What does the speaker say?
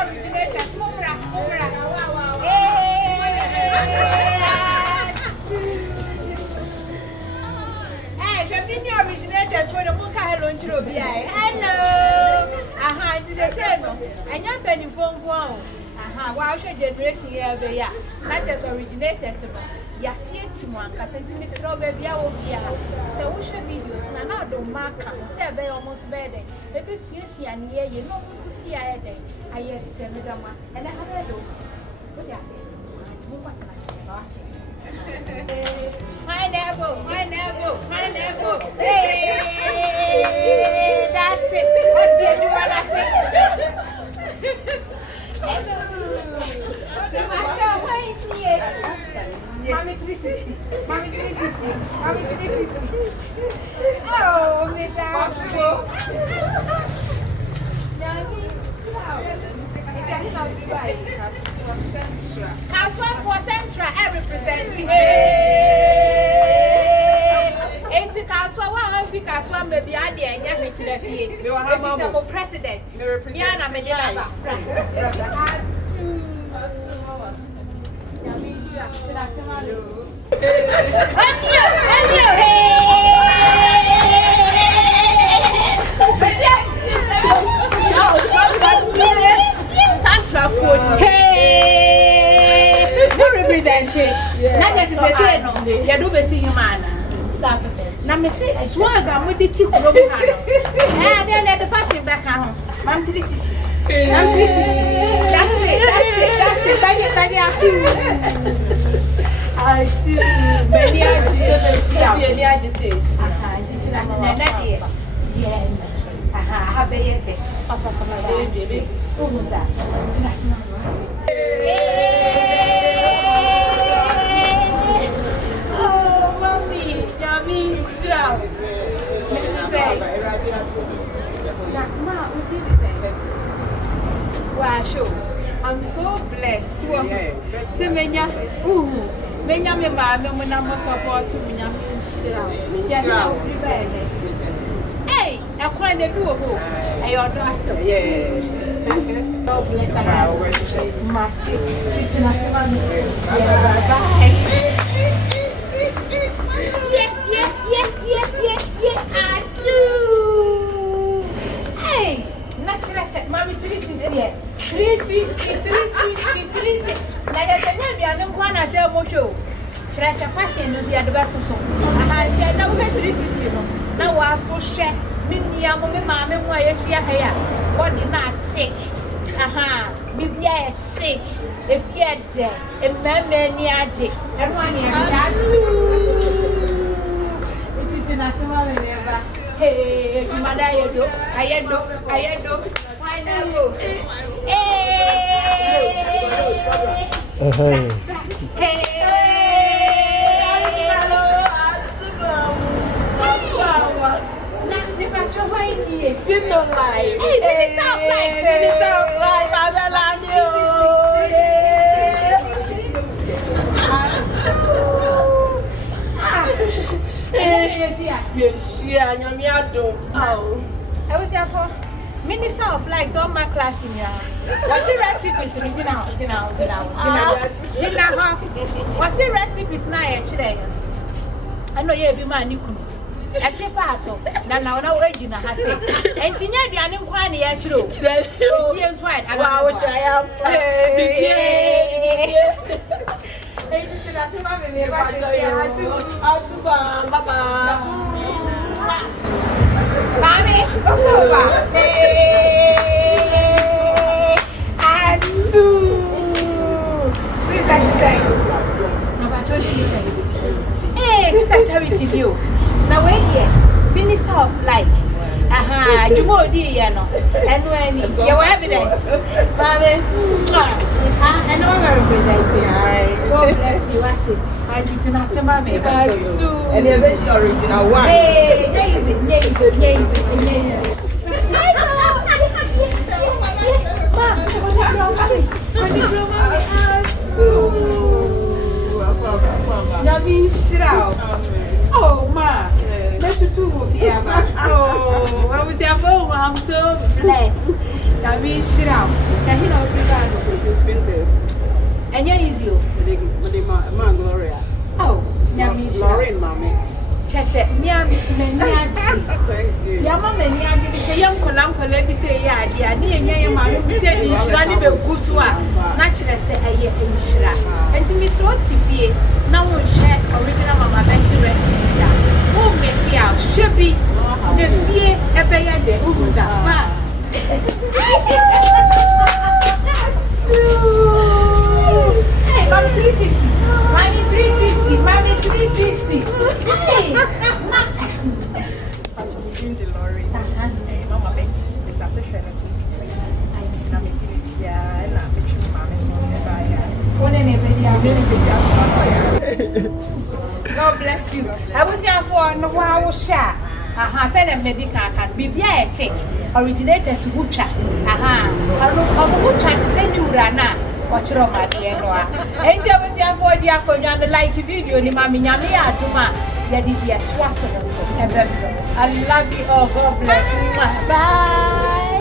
Originators, Mumra. Hey, Originators for the Muka Hello. Hello. This is a no. And you're penny phone. Wow, generation here, not just Originators. Ya see it one cuz me slow baby I will be so we show videos na na do marker say be almost better e be susu ya ne ye no so fi ya dey aye te me da ma and I have do what ya say mo kwata na my neighbor hey that's it what do you want to say Mommy 360. Oh, me Kaswa for Central, I represent. Ain't Kaswa, one of Kaswa, maybe I dare, and yet to the field. You are a president. Yana Melaba. Hey, who represented? Not just the same. You do be seeing man. Now me say swag am with the tick from hand. Eh, then let the fashion back home. Man 360. That's it. Bag I too. Many are just I'm so blessed. See, Menya, Menya, me support to me. Hey, I quite do a book. I order us. Yeah. God bless our worship. Marty. Yeah. I do. Hey, naturally, said, Mommy, 360 here. 360. Now, there's another one as a mojo. Trust a fashion, you are the better song. I said, now we 360. Now, I so share. Minnie, mamma, why is she here? What did not take? Maybe I had sick. If you had there, a man, and one year, it is in a summer. Hey, Mother, I do. I know. Hey. Yes, I was here for Minister of Lights on my class in here. What's the recipes? What's the recipes now? I know you'll be my new. At your faso, now original has it. And Tina, the unquani actually. Yes, right. I wish I am. Mommy, what's over? And hey, Sister Charity View. Now wait here, Minister of Light. You more dear, no, and when your evidence, Father, and all representing. God bless you, what it. I did not say, Mammy, and the original one. Hey, oh, ma. Let's do two of you. Oh, I was here for I'm so blessed. That means shit out. Can you know It's been this. and you're easy. Man Gloria. Oh, Yami Lauren, mommy. Chese, Yami, Many. Thank you. Yama, many, I say, young Colam, Colebi say, yeah, dear, near your mammy, we said, you should only be Guswa. Naturally, say, a year in Shra. And to Miss Rotifie, now we'll share original Mama Betty recipe. Oh, Messi out, should be the fear, a bear, the Uda. Hey, Mommy 360. Mommy 360. Mommy 360. Hey. Mama Betty, is that a share of 2020? I'm making it here, and I'm making my God bless you. I was here for no wow shot. Said a medical can be take originators butcher. I'm good trying to send you Rana. Watch your my dear Noah. And I was here for the like video in Mammy Yamia Duma. Yadi, twice or so. I love you all. God bless you. Bye.